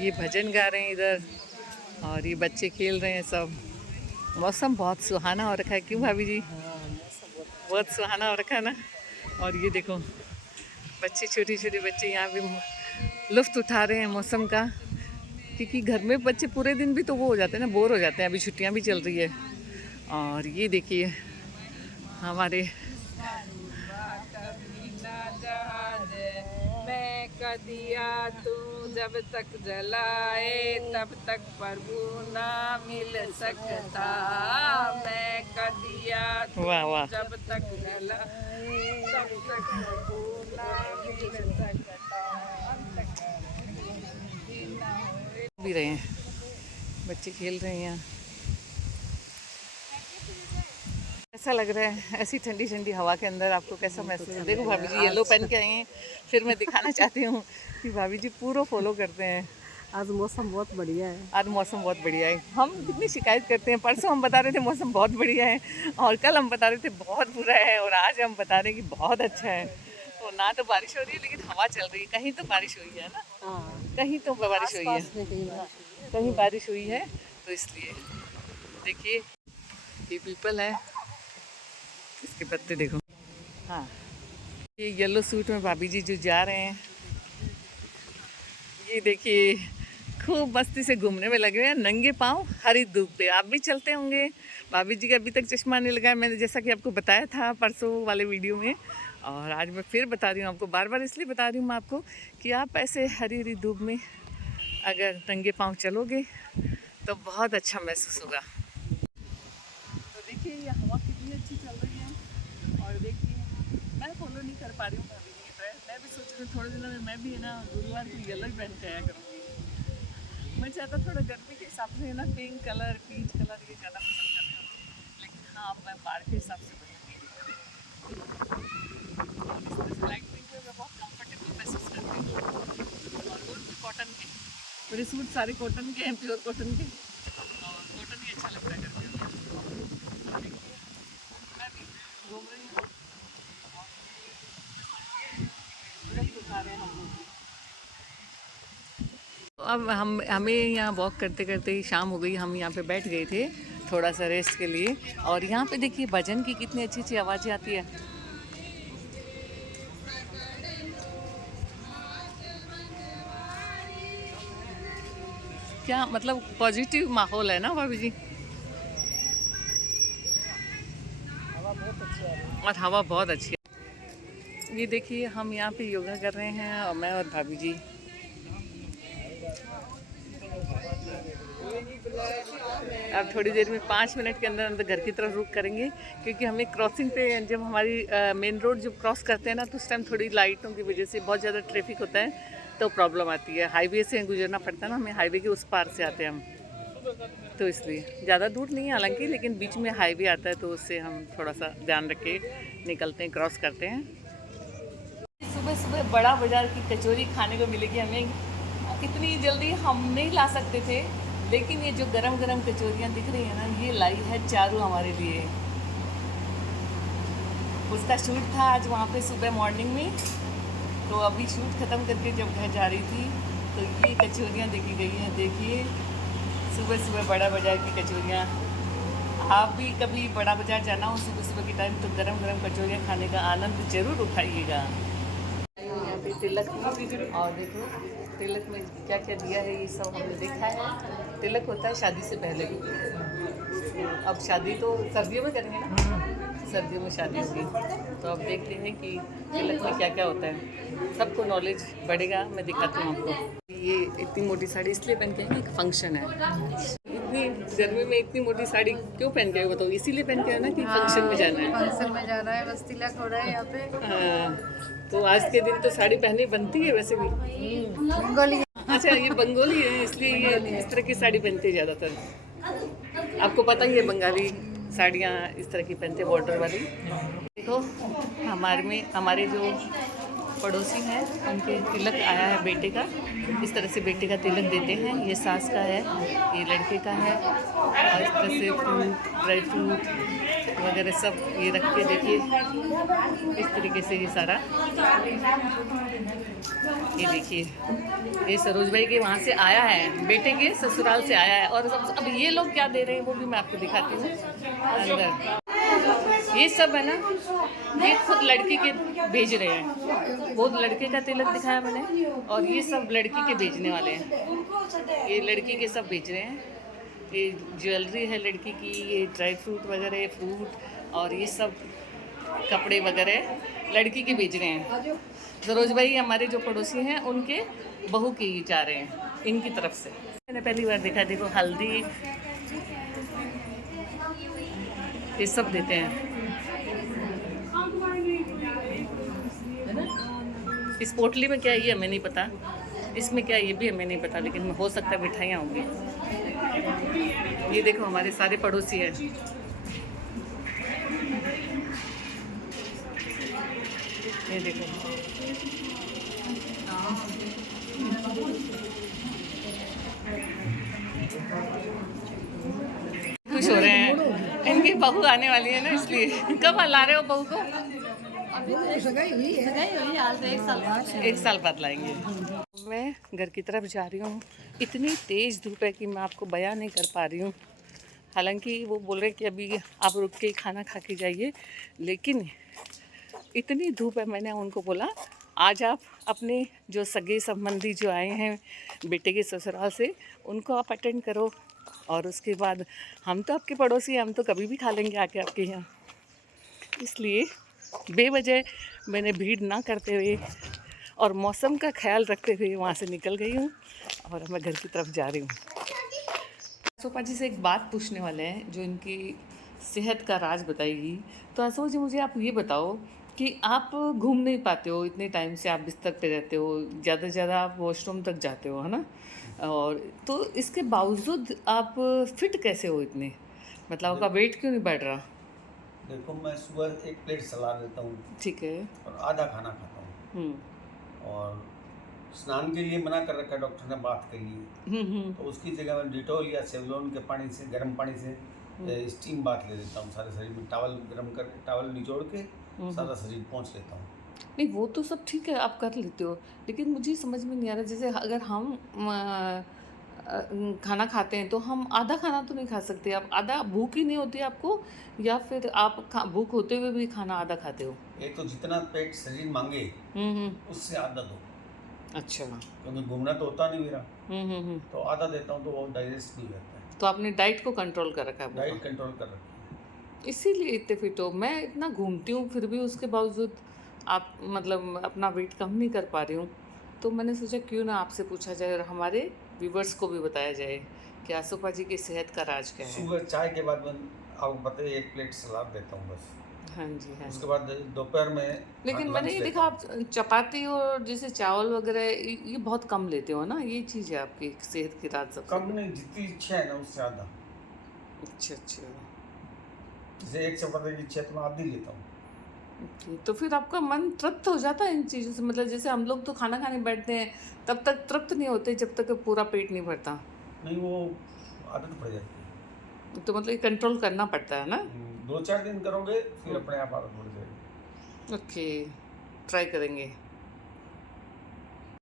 ये भजन गा रहे हैं इधर और ये बच्चे खेल रहे हैं सब। मौसम बहुत सुहाना हो रखा है, क्यों भाभी जी? बहुत सुहाना हो रखा है ना। और ये देखो बच्चे, छोटे छोटे बच्चे यहाँ पे लुफ्त उठा रहे हैं मौसम का, क्योंकि घर में बच्चे पूरे दिन भी तो वो हो जाते हैं ना, बोर हो जाते हैं। अभी छुट्टियाँ भी चल रही है। और ये देखिए हमारे मैं कदिया तू जब तक जलाए तब तक प्रभु ना मिल सकता। मैं कदिया तू वाह वाह जब तक जलाए तब तक प्रभु ना मिल सकता। भी रहे हैं, बच्चे खेल रहे हैं यहाँ। कैसा लग रहा है ऐसी ठंडी ठंडी हवा के अंदर? आपको कैसा महसूस है? देखो भाभी जी येलो पहन के आई हैं। फिर मैं दिखाना चाहती हूँ कि भाभी जी पूरा फॉलो करते हैं। आज मौसम बहुत बढ़िया है। आज मौसम बहुत बढ़िया है। हम कितनी शिकायत करते हैं, परसों हम बता रहे थे मौसम बहुत बढ़िया है, और कल हम बता रहे थे बहुत बुरा है, और आज हम बता रहे हैं कि बहुत अच्छा है। तो ना तो बारिश हो रही है लेकिन हवा चल रही है। कहीं तो बारिश हुई है ना, कहीं तो बारिश हुई है, कहीं बारिश हुई है। तो इसलिए देखिए ये पीपल है, इसके पत्ते देखो। हाँ, ये येलो सूट में भाभी जी जो जा रहे हैं, ये देखिए खूब मस्ती से घूमने में लगे हुए हैं, नंगे पाँव हरी धूप पे। आप भी चलते होंगे। भाभी जी का अभी तक चश्मा नहीं लगा है, मैंने जैसा कि आपको बताया था परसों वाले वीडियो में, और आज मैं फिर बता रही हूँ आपको। बार बार इसलिए बता रही हूँ मैं आपको कि आप ऐसे हरी हरी धूप में अगर नंगे पाँव चलोगे तो बहुत अच्छा महसूस होगा। तो देखिए ये हवा कितनी अच्छी चल रही है। और देखिए मैं फॉलो नहीं कर पा रही हूँ भाभी जी की तरह। मैं भी सोच रही हूँ थोड़े दिनों में मैं भी है ना गुरुवार को येलो ही पहन के आया करूँगी। मैं चाहता थोड़ा गर्मी के हिसाब से है ना पिंक कलर, पीच कलर ये ज़्यादा पसंद कर रही हूँ, लेकिन हाँ अब मैं बाहर के हिसाब से बनूँगी। लाइट पिंक में मैं बहुत कंफर्टेबल महसूस करती हूँ। और वो भी कॉटन के, मेरे सूट सारे कॉटन के हैं, प्योर कॉटन के, और कॉटन ही अच्छा लगता है गर्मियों में। मैं भी घूम रही हूँ अब हमें यहाँ वॉक करते करते ही शाम हो गई। हम यहाँ पे बैठ गए थे थोड़ा सा रेस्ट के लिए, और यहाँ पे देखिए भजन की कितनी अच्छी अच्छी आवाज़ें आती है। क्या मतलब पॉजिटिव माहौल है ना भाभी जी। हवा बहुत अच्छी आ रही है। और हवा बहुत अच्छी है। ये देखिए हम यहाँ पे योगा कर रहे हैं, और मैं और भाभी जी। अब थोड़ी देर में 5 मिनट के अंदर अंदर घर की तरफ रुक करेंगे, क्योंकि हमें क्रॉसिंग पे जब हमारी मेन रोड जब क्रॉस करते हैं ना, तो उस टाइम थोड़ी लाइटों की वजह से बहुत ज़्यादा ट्रैफिक होता है, तो प्रॉब्लम आती है। हाईवे से गुजरना पड़ता है ना हमें, हाईवे के उस पार से आते हैं हम, तो इसलिए ज़्यादा दूर नहीं है हालांकि, लेकिन बीच में हाईवे आता है, तो उससे हम थोड़ा सा ध्यान रख के निकलते हैं, क्रॉस करते हैं। सुबह सुबह बड़ा बाज़ार की कचौरी खाने को मिलेगी हमें। कितनी जल्दी हम नहीं ला सकते थे, लेकिन ये जो गरम गरम कचौरियाँ दिख रही हैं ना, ये लाई है चारू हमारे लिए। उसका शूट था आज वहाँ पे सुबह मॉर्निंग में, तो अभी शूट ख़त्म करके जब घर जा रही थी तो ये कचौरियाँ देखी गई हैं। देखिए सुबह सुबह बड़ा बाज़ार की कचौरियाँ। आप भी कभी बड़ा बाज़ार जाना हो सुबह सुबह के टाइम, तो गरम गरम कचौरियाँ खाने का आनंद ज़रूर उठाइएगा। यहाँ पे तिलक, और देखो तिलक में क्या क्या दिया है ये सब हमने देखा है। तिलक होता है शादी से पहले, अब शादी तो सर्दियों में करेंगे ना, सर्दियों में शादी होगी, तो अब देखते हैं कि तिलक में क्या क्या होता है। सबको नॉलेज बढ़ेगा, मैं दिखाती हूँ आपको। ये इतनी मोटी साड़ी इसलिए पहन के आई, एक फंक्शन है। इतनी गर्मी में इतनी मोटी साड़ी क्यों पहन के आई बताओ? इसीलिए पहन के आए ना कि फंक्शन में जाना है। फंक्शन में जाना है, बस तिलक हो रहा है यहाँ पे। हाँ, तो आज के दिन तो साड़ी पहननी बनती है वैसे भी। बंगाली। अच्छा ये बंगाली है, इसलिए ये इस तरह की साड़ी पहनते हैं ज़्यादातर। आपको पता ही है बंगाली साड़ियाँ इस तरह की पहनते हैं, बॉर्डर वाली। देखो हमारे जो पड़ोसी हैं उनके तिलक आया है बेटे का। इस तरह से बेटे का तिलक देते हैं। ये सास का है, ये लड़के का है, और इस तरह से फ्रूट, ड्राई फ्रूट वगैरह सब ये रख के देखिए इस तरीके से ये सारा। ये देखिए ये सरोज भाई के वहाँ से आया है, बेटे के ससुराल से आया है। और अब ये लोग क्या दे रहे हैं वो भी मैं आपको दिखाती हूँ अंदर। ये सब है ना, ये खुद लड़की के भेज रहे हैं। वो लड़के का तिलक दिखाया मैंने, और ये सब लड़की के भेजने वाले हैं। ये लड़की के सब भेज रहे हैं। ये ज्वेलरी है लड़की की, ये ड्राई फ्रूट वगैरह, फ्रूट और ये सब कपड़े वगैरह लड़की के भेज रहे हैं। सरोज भाई हमारे जो पड़ोसी हैं उनके बहू के ही जा रहे हैं इनकी तरफ से। मैंने पहली बार देखा, देखो हल्दी ये सब देते हैं। इस पोटली में क्या है ये हमें नहीं पता, इसमें क्या है ये भी हमें नहीं पता, लेकिन हो सकता है मिठाइयाँ होंगी। ये देखो हमारे सारे पड़ोसी हैं। ये देखो खुश हो रहे हैं, इनकी बहू आने वाली है ना, इसलिए। कब ला रहे हो बहू को? सगाई हुई हाल से 1 साल बाद। 1 साल बाद लाएंगे। मैं घर की तरफ जा रही हूँ। इतनी तेज़ धूप है कि मैं आपको बयां नहीं कर पा रही हूँ। हालांकि वो बोल रहे कि अभी आप रुक के खाना खा के जाइए, लेकिन इतनी धूप है। मैंने उनको बोला आज आप अपने जो सगे संबंधी जो आए हैं बेटे के ससुराल से, उनको आप अटेंड करो, और उसके बाद हम तो आपके पड़ोसी हैं, हम तो कभी भी खा लेंगे आके आपके यहाँ। इसलिए बेवजह मैंने भीड़ ना करते हुए और मौसम का ख्याल रखते हुए वहाँ से निकल गई हूँ, और मैं घर की तरफ जा रही हूँ। सोपा जी से एक बात पूछने वाले हैं जो इनकी सेहत का राज बताएगी। तो असो जी मुझे आप ये बताओ कि आप घूम नहीं पाते हो, इतने टाइम से आप बिस्तर पे रहते हो, ज़्यादा से ज़्यादा आप वॉशरूम तक जाते हो, है ना, और तो इसके बावजूद आप फिट कैसे हो इतने? मतलब आपका वेट क्यों नहीं बढ़ रहा? देखो मैं सुबह 1 प्लेट सलाद लेता हूँ, ठीक है। और आधा खाना खाता हूँ। और स्नान के लिए मना कर रखा है डॉक्टर ने बात के लिए, तो उसकी जगह मैं डिटॉल या सेवलॉन के पानी से, गर्म पानी से स्टीम बाथ ले लेता हूँ। सारे शरीर में टॉवल गर्म कर, टॉवल निचोड़ के सारा शरीर पोंछ लेता हूँ। नहीं वो तो सब ठीक है, आप कर लेते हो, लेकिन मुझे समझ में नहीं आ रहा। जैसे अगर हम खाना खाते हैं तो हम आधा खाना तो नहीं खा सकते। आप आधा भूख ही नहीं होती आपको, या फिर आप भूख होते हुए भी खाना आधा खाते हो? एक तो जितना पेट शरीर मांगे उससे आधा दो। अच्छा। क्योंकि घूमना तो होता नहीं मेरा, तो आधा देता हूँ तो वो डाइजेस्ट नहीं करता है। तो आपने डाइट को कंट्रोल कर रखा है? डाइट कंट्रोल कर रखी है, इसीलिए इतने फिट हो। मैं इतना घूमती हूँ फिर भी उसके बावजूद आप मतलब अपना वेट कम नहीं कर पा रही हूँ। तो मैंने सोचा क्यों ना आपसे पूछा जाए और हमारे व्यूवर्स को भी बताया जाए कि आसोपा जी की सेहत का राज क्या है। सुबह चाय के बाद मैं आपको पता है 1 प्लेट सलाद देता हूँ बस। हाँ जी, हाँ उसके जी। बाद दोपहर में लेकिन लंच मैंने ये लेता देखा हूँ। आप चपाती और जैसे चावल वगैरह ये बहुत कम लेते हो ना, ये चीज़ है आपकी सेहत की राज सबसे कम नहीं, जितनी इच्छा है ना उससे आधा। अच्छा अच्छा। जैसे 1 चपाती की इच्छा है तो मैं आधी लेता हूँ। ओके, तो फिर आपका मन तृप्त हो जाता है इन चीज़ों से? मतलब जैसे हम लोग तो खाना खाने बैठते हैं तब तक तृप्त नहीं होते जब तक पूरा पेट नहीं भरता। नहीं वो आदत पड़ जाती है। तो मतलब ये कंट्रोल करना पड़ता है ना? 2-4 दिन करोगे फिर अपने आप आदत पड़ जाएगी। ओके, ट्राई करेंगे।